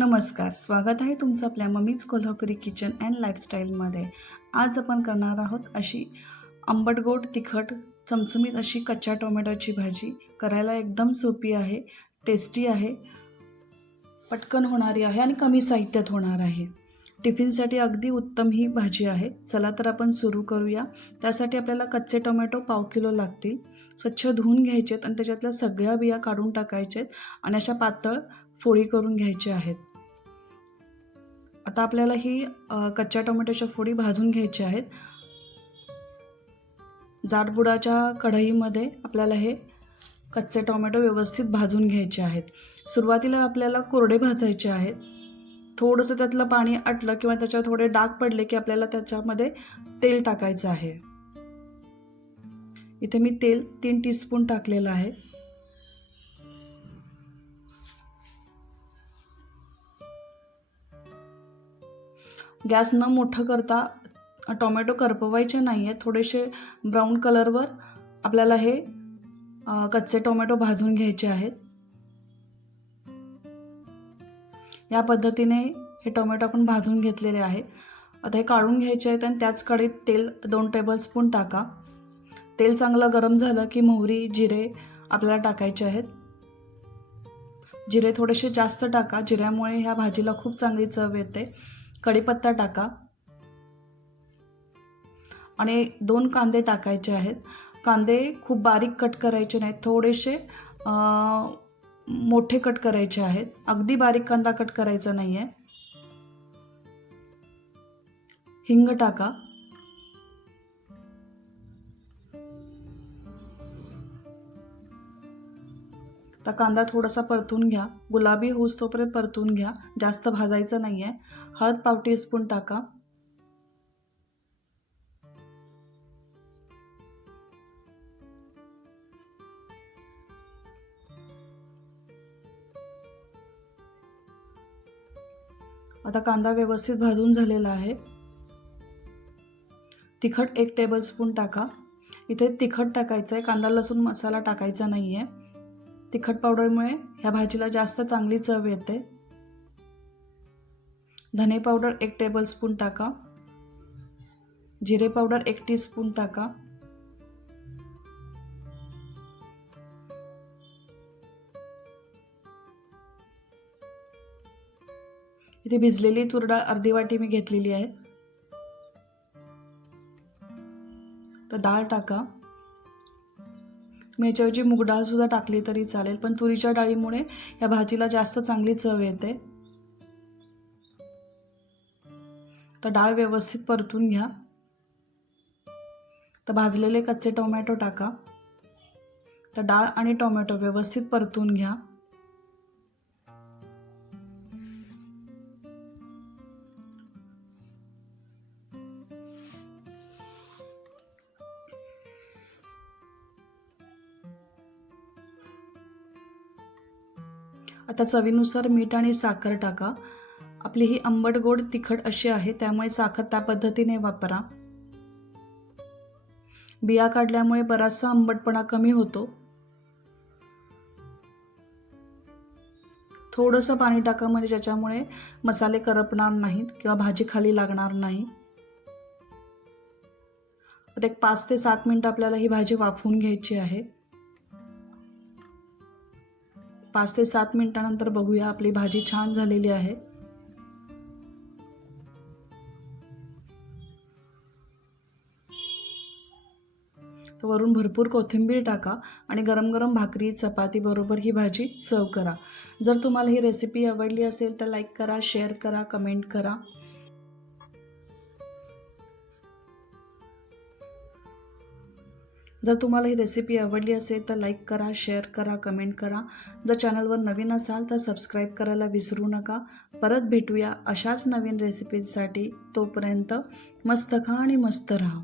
नमस्कार, स्वागत आहे तुमचं आपल्या मम्मीज कोल्हापुरी किचन अँड लाईफस्टाईलमध्ये। आज आपण करणार आहोत अशी आंबट गोड तिखट चमचमीत अशी कच्च्या टोमॅटोची भाजी। करायला एकदम सोपी आहे, टेस्टी आहे, पटकन होणारी आहे आणि कमी साहित्यात होणार आहे। टिफिनसाठी अगदी उत्तम ही भाजी आहे। चला तर आपण सुरू करूया। त्यासाठी आपल्याला कच्चे टोमॅटो पाव किलो लागतील। स्वच्छ धुवून घ्यायचेत आणि त्याच्यातल्या सगळ्या बिया काढून टाकायचेत आणि अशा पातळ फोडी करून घ्यायच्या आहेत। आता आपल्याला ही कच्च्या टोमॅटोच्या फोडी भाजून घ्यायच्या आहेत। जाडबुडाच्या कढईमध्ये आपल्याला हे कच्चे टोमॅटो व्यवस्थित भाजून घ्यायचे आहेत। सुरुवातीला आपल्याला कोरडे भाजायचे आहेत। थोडंसं त्यातलं पाणी आटलं किंवा त्याच्यावर थोडे डाग पडले की आपल्याला त्याच्यामध्ये तेल टाकायचं आहे। इथे मी तेल 3 टीस्पून टाकलेलं आहे। गॅस न मोठं करता टोमॅटो करपवायचे नाही आहेत। थोडेसे ब्राऊन कलरवर आपल्याला हे कच्चे टोमॅटो भाजून घ्यायचे आहेत। या पद्धतीने हे टोमॅटो आपण भाजून घेतलेले आहे। आता हे काढून घ्यायचे आहेत आणि त्याच कढईत तेल 2 टेबलस्पून टाका। तेल चांगलं गरम झालं की मोहरी जिरे आपल्याला टाकायचे आहेत। जिरे थोडेसे जास्त टाका, जिऱ्यामुळे ह्या भाजीला खूप चांगली चव येते। कढीपत्ता टाका आणि 2 कांदे टाकायचे आहेत। कांदे खूप बारीक कट करायचे नाहीत, थोडेसे मोठे कट करायचे आहेत। अगदी बारीक कांदा कट करायचा नाही आहे। हिंग टाका। आता कांदा थोडासा परतून घ्या, गुलाबी होऊस तोपर्यंत परतून घ्या, जास्त भाजायचं नाही आहे। हळद पाव टीस्पून टाका। आता कांदा व्यवस्थित भाजून झालेला आहे। तिखट 1 टेबलस्पून टाका। इथे तिखट टाकायचं आहे, कांदा लसूण मसाला टाकायचा नाही आहे। तिखट पावडरमुळे ह्या भाजीला जास्त चांगली चव येते। धने पावडर 1 टेबलस्पून टाका। जिरे पावडर 1 टीस्पून टाका। इथे भिजलेली तूर डाळ अर्धी वाटी मी घेतलेली आहे। तर डाळ टाका। तुम्ही याच्याऐवजी मूग डाळ सुद्धा टाकली तरी चालेल, पण तुरीच्या डाळीमुळे या भाजीला जास्त चांगली चव येते। तर डाळ व्यवस्थित परतून घ्या। तर भाजलेले कच्चे टोमॅटो टाका। तर डाळ आणि टोमॅटो व्यवस्थित परतून घ्या। आता चवीनुसार मीठ आणि साखर टाका। आपली ही आंबट गोड तिखट अशी आहे, त्यामुळे साखर त्या पद्धतीने वापरा। बिया काढल्यामुळे बराचसा आंबटपणा कमी होतो। थोडंसं पाणी टाका, म्हणजे ज्याच्यामुळे मसाले करपणार नाहीत किंवा भाजी खाली लागणार नाही। आता एक 5 ते 7 मिनिटं आपल्याला ही भाजी वाफवून घ्यायची आहे। 5 ते 7 मिनिटांनंतर बघूया, आपली भाजी छान झालेली आहे। तर वरून भरपूर कोथिंबीर टाका आणि गरम गरम भाकरी चपाती बरोबर ही भाजी सर्व करा। जर तुम्हाला ही रेसिपी आवडली असेल तर लाईक करा, शेअर करा, कमेंट करा। जर तुम्हाला ही रेसिपी आवडली असेल तर लाईक करा, शेअर करा, कमेंट करा। जर चॅनलवर नवीन असाल तर सबस्क्राईब करायला विसरू नका। परत भेटूया अशाच नवीन रेसिपीजसाठी। तोपर्यंत मस्त खा आणि मस्त राहा।